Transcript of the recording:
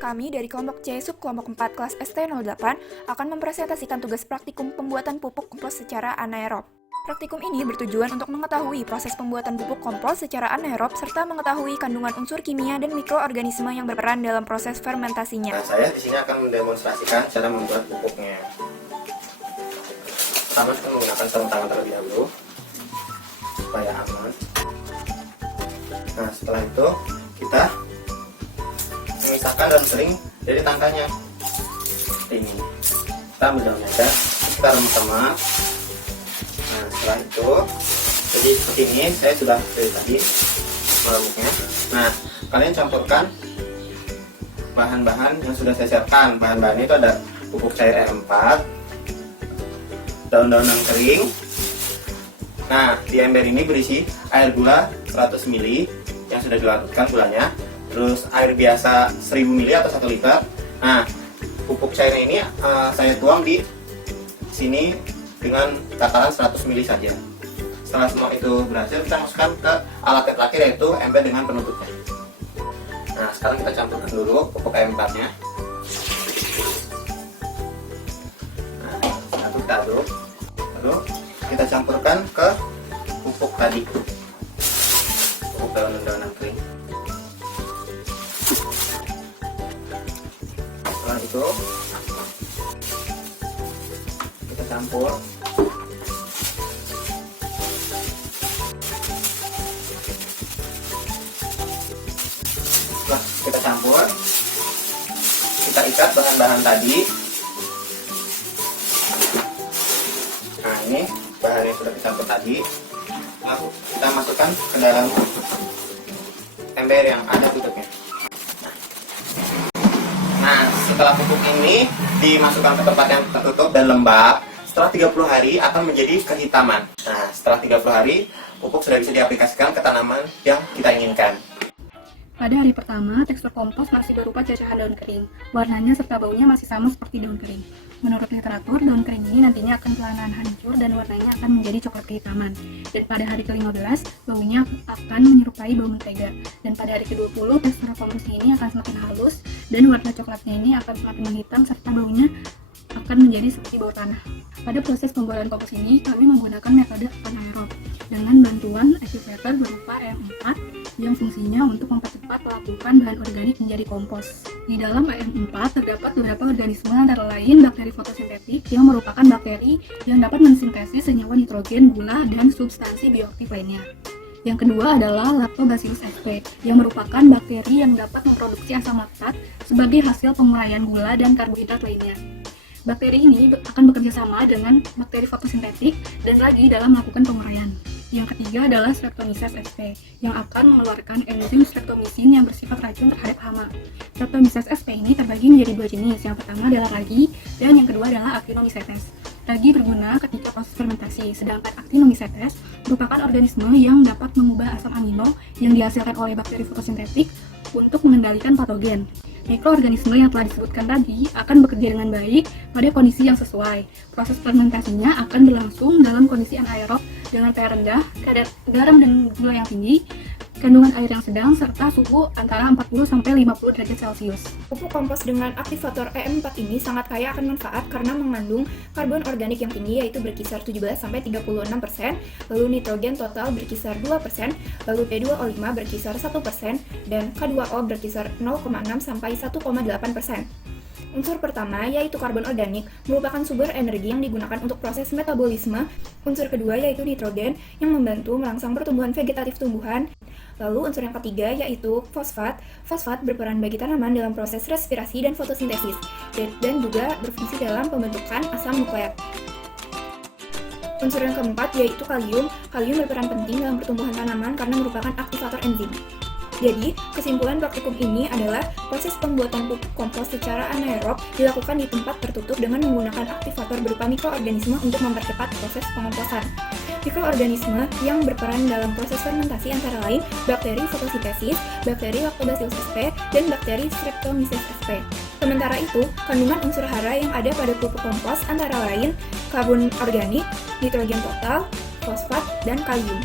Kami dari kelompok C subkelompok 4 kelas ST08 akan mempresentasikan tugas praktikum pembuatan pupuk kompos secara anaerob. Praktikum ini bertujuan untuk mengetahui proses pembuatan pupuk kompos secara anaerob serta mengetahui kandungan unsur kimia dan mikroorganisme yang berperan dalam proses fermentasinya. Nah, saya di sini akan mendemonstrasikan cara membuat pupuknya. Pertama kita menggunakan sarung tangan terlebih dahulu supaya aman. Nah, setelah itu kita memisahkan daun kering dari tangkanya seperti ini. Kita ambil daunnya aja, kita remas-remas. Nah, setelah itu jadi seperti ini. Saya sudah dari tadi merebusnya. Nah, kalian campurkan bahan-bahan yang sudah saya siapkan. Bahan-bahannya itu ada pupuk cair R4, daun-daun yang kering. Nah, di ember ini berisi air gula 100 ml yang sudah dilarutkan gulanya, terus air biasa 1000 ml atau 1 liter. Nah, pupuk cairnya ini saya tuang di sini dengan takaran 100 ml saja. Setelah semua itu berhasil, kita masukkan ke alat yang terakhir, yaitu ember dengan penutupnya. Nah, sekarang kita campurkan dulu pupuk R4-nya. Nah, kita aduk. Lalu kita campurkan ke pupuk tadi, pupuk daun-daun yang kering. Setelah itu kita campur. Setelah kita campur, kita ikat bahan-bahan tadi. Nah, ini bahan yang sudah dicampur tadi. Lalu kita masukkan ke dalam ember yang ada tutupnya. Nah, setelah pupuk ini dimasukkan ke tempat yang tertutup dan lembab, setelah 30 hari akan menjadi kehitaman. Nah, setelah 30 hari, pupuk sudah bisa diaplikasikan ke tanaman yang kita inginkan. Pada hari pertama, tekstur kompos masih berupa cacahan daun kering. Warnanya serta baunya masih sama seperti daun kering. Menurut literatur, daun kering ini nantinya akan perlahan hancur dan warnanya akan menjadi coklat kehitaman. Dan pada hari ke-15, baunya akan menyerupai bau mentega. Dan pada hari ke-20, tekstur komposnya ini akan semakin halus dan warna coklatnya ini akan semakin menghitam serta baunya akan menjadi seperti bau tanah. Pada proses pembuatan kompos ini, kami menggunakan metode anaerob dengan bantuan activator berupa AM4 yang fungsinya untuk mempercepat pelapukan bahan organik menjadi kompos. Di dalam AM4 terdapat beberapa organisme antara lain bakteri fotosintetik yang merupakan bakteri yang dapat mensintesis senyawa nitrogen, gula, dan substansi bioaktif lainnya. Yang kedua adalah Lactobacillus sp yang merupakan bakteri yang dapat memproduksi asam laktat sebagai hasil penguraian gula dan karbohidrat lainnya. Bakteri ini akan bekerja sama dengan bakteri fotosintetik dan lagi dalam melakukan penguraian. Yang ketiga adalah Streptomyces sp yang akan mengeluarkan enzim streptomisin yang bersifat racun terhadap hama. Streptomyces sp ini terbagi menjadi dua jenis. Yang pertama adalah ragi dan yang kedua adalah Actinomycetes. Ragi berguna ketika proses fermentasi, sedangkan Actinomycetes merupakan organisme yang dapat mengubah asam amino yang dihasilkan oleh bakteri fotosintetik untuk mengendalikan patogen. Mikroorganisme yang telah disebutkan tadi akan bekerja dengan baik pada kondisi yang sesuai. Proses fermentasinya akan berlangsung dalam kondisi anaerob dengan pH rendah, kadar garam dan gula yang tinggi, kandungan air yang sedang, serta suhu antara 40-50 derajat Celcius. Pupuk kompos dengan aktivator EM4 ini sangat kaya akan manfaat karena mengandung karbon organik yang tinggi, yaitu berkisar 17-36%, lalu nitrogen total berkisar 2%, lalu P2O5 berkisar 1%, dan K2O berkisar 0,6-1,8%. Unsur pertama, yaitu karbon organik, merupakan sumber energi yang digunakan untuk proses metabolisme. Unsur kedua, yaitu nitrogen, yang membantu merangsang pertumbuhan vegetatif tumbuhan. Lalu unsur yang ketiga, yaitu fosfat. Fosfat berperan bagi tanaman dalam proses respirasi dan fotosintesis, dan juga berfungsi dalam pembentukan asam nukleat. Unsur yang keempat, yaitu kalium. Kalium berperan penting dalam pertumbuhan tanaman karena merupakan aktivator enzim. Jadi, kesimpulan praktikum ini adalah proses pembuatan pupuk kompos secara anaerob dilakukan di tempat tertutup dengan menggunakan aktivator berupa mikroorganisme untuk mempercepat proses pengomposan. Mikroorganisme yang berperan dalam proses fermentasi antara lain bakteri fotosintesis, bakteri Lactobacillus sp, dan bakteri Streptomyces sp. Sementara itu, kandungan unsur hara yang ada pada pupuk kompos antara lain karbon organik, nitrogen total, fosfat, dan kalium.